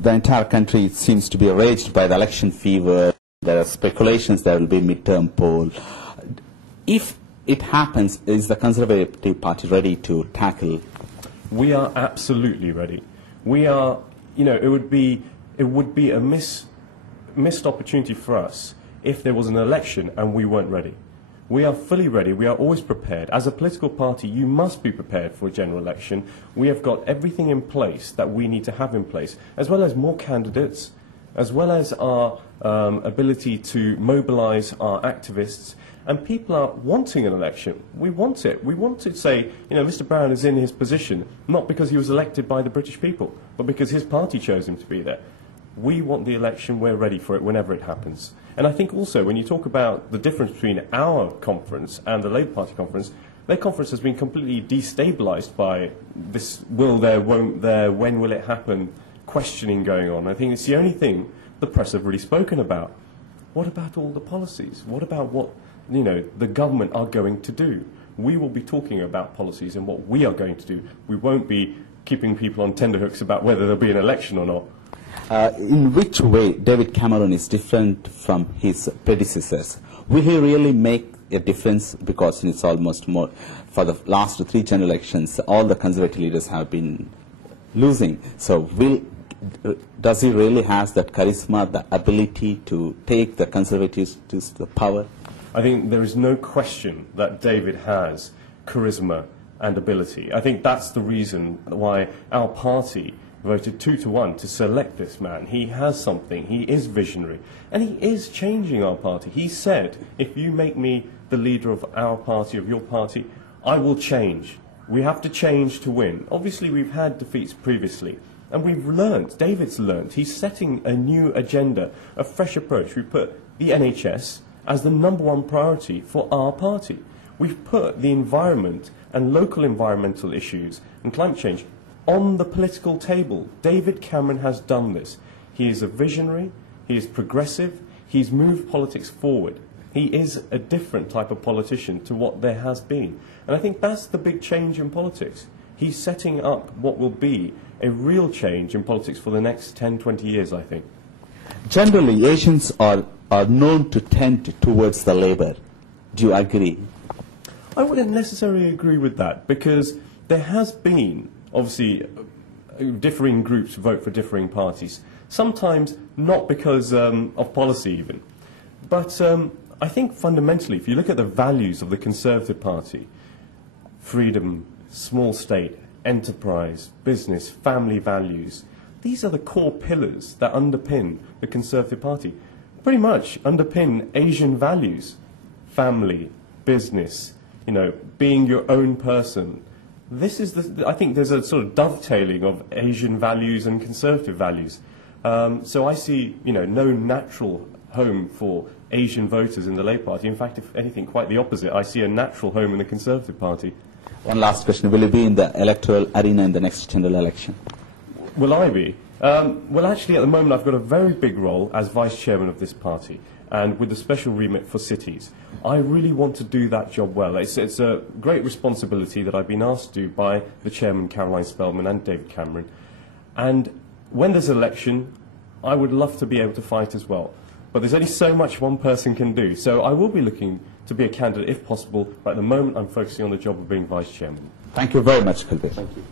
The entire country seems to be raged by the election fever. There are speculations there will be midterm poll. If it happens, is the Conservative Party ready to tackle? We are absolutely ready. We are, it would be a missed opportunity for us if there was an election and we weren't ready. We are fully ready. We are always prepared. As a political party, you must be prepared for a general election. We have got everything in place that we need to have in place, as well as more candidates, as well as our ability to mobilise our activists. And people are wanting an election. We want it. We want to say, Mr. Brown is in his position, not because he was elected by the British people, but because his party chose him to be there. We want the election. We're ready for it whenever it happens. And I think also when you talk about the difference between our conference and the Labour Party conference, their conference has been completely destabilised by this will there, won't there, when will it happen questioning going on. I think it's the only thing the press have really spoken about. What about all the policies? What about what the government are going to do? We will be talking about policies and what we are going to do. We won't be keeping people on tenterhooks about whether there'll be an election or not. In which way David Cameron is different from his predecessors? Will he really make a difference? Because it's almost more, for the last 3 general elections, all the Conservative leaders have been losing. So does he really have that charisma, the ability to take the Conservatives to the power? I think there is no question that David has charisma and ability. I think that's the reason why our party voted 2-1 to select this man. He has something. He is visionary. And he is changing our party. He said, if you make me the leader of our party, of your party, I will change. We have to change to win. Obviously, we've had defeats previously. And we've learned, David's learned, he's setting a new agenda, a fresh approach. We put the NHS as the #1 priority for our party. We've put the environment and local environmental issues and climate change on the political table. David Cameron has done this. He is a visionary, he is progressive, he's moved politics forward. He is a different type of politician to what there has been. And I think that's the big change in politics. He's setting up what will be a real change in politics for the next 10, 20 years, I think. Generally, Asians are known to tend towards the Labour. Do you agree? I wouldn't necessarily agree with that, because there has been, obviously, differing groups vote for differing parties. Sometimes not because of policy even. But I think fundamentally, if you look at the values of the Conservative Party, freedom, small state, enterprise, business, family values, these are the core pillars that underpin the Conservative Party. Pretty much underpin Asian values. Family, business, being your own person. This is I think there's a sort of dovetailing of Asian values and Conservative values. So I see, no natural home for Asian voters in the Labour Party. In fact, if anything, quite the opposite. I see a natural home in the Conservative Party. One last question. Will you be in the electoral arena in the next general election? Will I be? Well, actually, at the moment, I've got a very big role as Vice Chairman of this party, and with a special remit for cities. I really want to do that job well. It's a great responsibility that I've been asked to do by the Chairman, Caroline Spelman, and David Cameron. And when there's an election, I would love to be able to fight as well. But there's only so much one person can do. So I will be looking to be a candidate if possible, but at the moment I'm focusing on the job of being Vice Chairman. Thank you very much, Kulveer. Thank you.